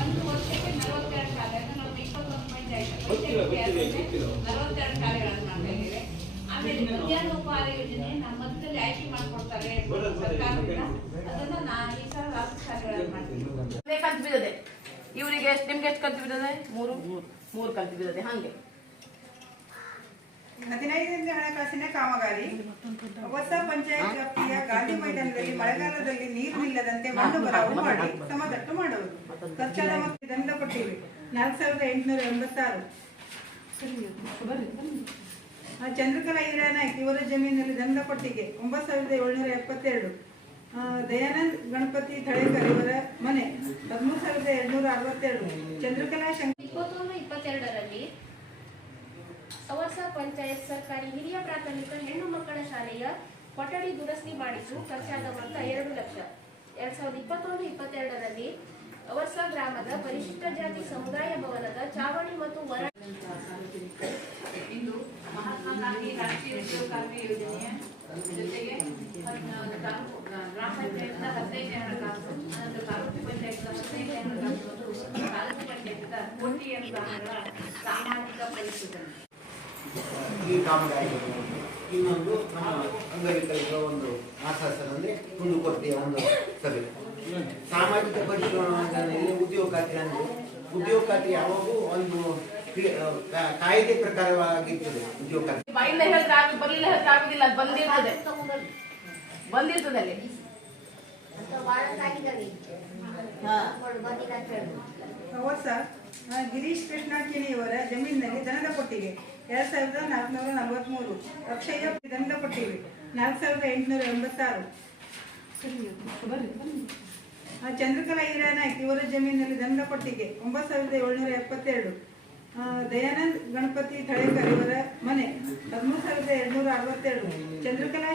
ಒಂದು ವರ್ಷಕ್ಕೆ 42 ಶಾಲೆ, ನಾವು 21 ಪಂಚಾಯತ್ 42 ಶಾಲೆಗಳನ್ನು ಮಾಡ್ತಾ ಇದ್ದೇವೆ. ಆಮೇಲೆ ಮಧ್ಯಾಹ್ನ ಉಪಹಾರ ಯೋಜನೆ ನಮ್ಮ ಮಧ್ಯದಲ್ಲಿ ಆಯ್ಕೆ ಮಾಡಿಕೊಡ್ತಾರೆ ಸರ್ಕಾರದಿಂದ, ಅದನ್ನ ಈ ಸಲ 4 ಶಾಲೆಗಳನ್ನು ಮಾಡ್ತೀವಿ. ಕಂತು ಬಿದ್ದದೆ ಇವರಿಗೆ ಎಷ್ಟು, ನಿಮ್ಗೆ ಎಷ್ಟು ಕಂತು ಬಿದ್ದದೆ? ಮೂರು ಕಂತು ಬಿದ್ದದೆ. ಹಾಗೆ 15ನೇ ಹಣಕಾಸಿನ ಕಾಮಗಾರಿ. ಹೊಸ ಪಂಚಾಯತ್ ವ್ಯಾಪ್ತಿಯ ಗಾಂಧಿ ಮೈದಾನದಲ್ಲಿ ಮಳೆಗಾಲದಲ್ಲಿ ನೀರು ನಿಲ್ಲದಂತೆ ಮಣ್ಣು ಬರಾವು ಮಾಡಿ ಸಮತಟ್ಟು ಮಾಡುವುದು. ಖರ್ಚಾದ ಮತ್ತು ದಂಡ ಕೊಟ್ಟಿವೆ 4886. ಚಂದ್ರಕಲಾ ಹಿರಾನಾಯ್ಕ ಇವರ ಜಮೀನಲ್ಲಿ ದಂಡ ಕೊಟ್ಟಿಗೆ 9772. ದಯಾನಂದ್ ಗಣಪತಿ ತಳೇಕರ್ ಇವರ ಮನೆ 13262. ಚಂದ್ರಕಲಾ 21-22ರಲ್ಲಿ ಅವರ್ಸ ಪಂಚಾಯತ್ ಸರ್ಕಾರಿ ಹಿರಿಯ ಪ್ರಾಥಮಿಕ ಹೆಣ್ಣು ಮಕ್ಕಳ ಶಾಲೆಯ ಕೊಠಡಿ ದುರಸ್ತಿ ಮಾಡಿಸು ಖರ್ಚಾದ ಮೊತ್ತ 2 ಲಕ್ಷ. 2021-22ರಲ್ಲಿ ಅವರ್ಸ ಗ್ರಾಮದ ಪರಿಶಿಷ್ಟ ಜಾತಿ ಸಮುದಾಯ ಭವನದ ಚಾವಣಿ ಮತ್ತು ಹೊರ ಇಂದು ಮಹಾತ್ಮ ಗಾಂಧಿ ರಾಷ್ಟ್ರೀಯ ಉದ್ಯೋಗಾರ್ತಿ ಯೋಜನೆಯ ಜೊತೆಗೆ ಗ್ರಾಮ ಪಂಚಾಯತ್ನ 15ನೇ ಹಣಕಾಸು, ಅನಂತರ ತಾಲೂಕು ಪಂಚಾಯತ್ನ 15ನೇ ಹಣಕಾಸು ಮತ್ತು ತಾಲೂಕು ಪಂಚಾಯತ್ನ ಕೋಟಿ ಅನುದಾನಗಳ ಸಾಮಾಜಿಕ ಪರಿಶೀಲನೆ. ಈ ಕಾಮಗಾರಿ ಇನ್ನೊಂದು ನಮ್ಮ ಅಂಗವಿಕಲರ ಒಂದು ಆಶ್ವಾಸನ ಅಂದರೆ ಕುಂದುಕೊರತೆಯ ಒಂದು ಸಭೆ. ಸಾಮಾಜಿಕ ಪರಿಶೀಲನೆಯಲ್ಲಿ ಉದ್ಯೋಗ ಖಾತ್ರಿ ಅಂದರೆ ಉದ್ಯೋಗ ಖಾತ್ರಿ ಯಾವಾಗೂ ಒಂದು ಕಾಯ್ದೆ ಪ್ರಕಾರವಾಗಿರ್ತದೆ. ಉದ್ಯೋಗ ಖಾತ್ರಿ ಬಾಯಿಂದ ಹೇಳಿದ್ರೆ ಬರಲಿಲ್ಲ ಹೇಳಿದ್ರೆ ಆಗುದಿಲ್ಲ, ಅದು ಬಂದಿರ್ತದೆ ಅಲ್ಲಿ. ಹೊಸ ಗಿರೀಶ್ ಕೃಷ್ಣಾಕಿಣಿಯವರ ಜಮೀನಿನಲ್ಲಿ ದನದ ಕೊಟ್ಟಿಗೆ 2443. ಅಕ್ಷಯ ದಂಡ ಕೊಟ್ಟಿವೆ 4886. ಚಂದ್ರಕಲಾ ಹಿರಾನಾಯ್ಕ ಇವರ ಜಮೀನಿನಲ್ಲಿ ದಂಡ ಕೊಟ್ಟಿಗೆ 9772. ದಯಾನಂದ್ ಗಣಪತಿ ತಳೇಕರ್ ಇವರ ಮನೆ 13262. ಚಂದ್ರಕಲಾ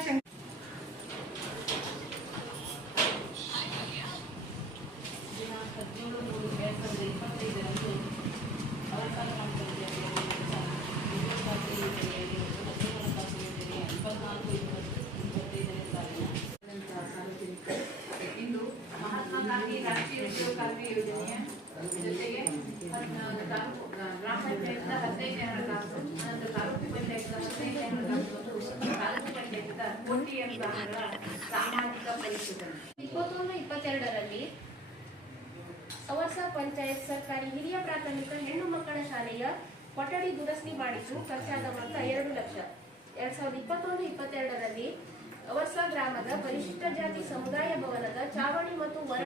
ಇಂದು ಮಹಾತ್ಮ ಗಾಂಧಿ ರಾಷ್ಟ್ರೀಯ ಉದ್ಯೋಗಾರ್ತಿ ಯೋಜನೆಯ ಜೊತೆಗೆ ಗ್ರಾಮ ಪಂಚಾಯತ್ನ 15ನೇ ಹಣಕಾಸು, ಅನಂತರ ತಾಲೂಕು ಪಂಚಾಯತ್ನ 15ನೇ ಹಣಕಾಸು ಮತ್ತು ತಾಲೂಕು ಪಂಚಾಯತ್ನ ಕೋಟಿ ಅನುದಾನಗಳ ಸಾಮಾಜಿಕ ಪರಿಶೀಲನೆ. 21-22ರಲ್ಲಿ ಅವರ್ಸ ಪಂಚಾಯತ್ ಸರ್ಕಾರಿ ಹಿರಿಯ ಪ್ರಾಥಮಿಕ ಹೆಣ್ಣು ಮಕ್ಕಳ ಶಾಲೆಯ ಕೊಠಡಿ ದುರಸ್ತಿ ಮಾಡಿಸು ಖರ್ಚಾದ ಮೊತ್ತ 2 ಲಕ್ಷ. 2021-22ರಲ್ಲಿ ಅವರ್ಸ ಗ್ರಾಮದ ಪರಿಶಿಷ್ಟ ಜಾತಿ ಸಮುದಾಯ ಭವನದ ಚಾವಣಿ ಮತ್ತು ಹೊರ